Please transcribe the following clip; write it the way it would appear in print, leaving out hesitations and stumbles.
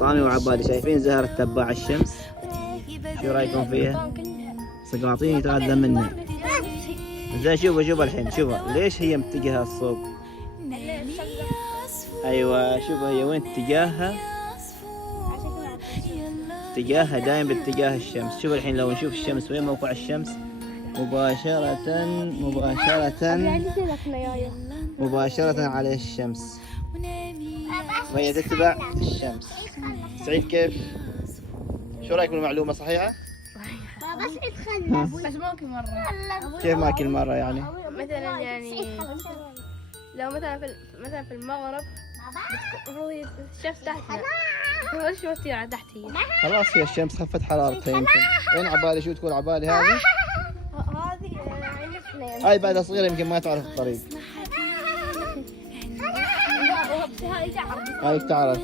طامي وعبادي شايفين زهرة تباع الشمس؟ شو رايكم فيها؟ سقاطين يتغذى منها. زين شوفوا الحين شوفوا ليش هي متجهة الصوب؟ ايوه شوفوا هي وين اتجاهها؟ اتجاهها دايم باتجاه الشمس. شوفوا الحين لو نشوف الشمس وين موقع الشمس مباشرة على الشمس، وهي تتبع الشمس. سعيد كيف؟ شو رايك بالمعلومة صحيحة؟ بس ادخلنا بس ما كل مرة. كيف ما كل مرة يعني؟ مثلا يعني لو مثلا في المغرب المفروض الشمس تحتنا، وش تصير على تحت هي؟ خلاص هي الشمس خفت حرارتها يمكن. وين عبالي؟ شو تقول عبالي هذه؟ هذه عند اثنين. هاي بعدها صغيرة يمكن ما تعرف الطريق. هذه تعرف. هاي تعرف.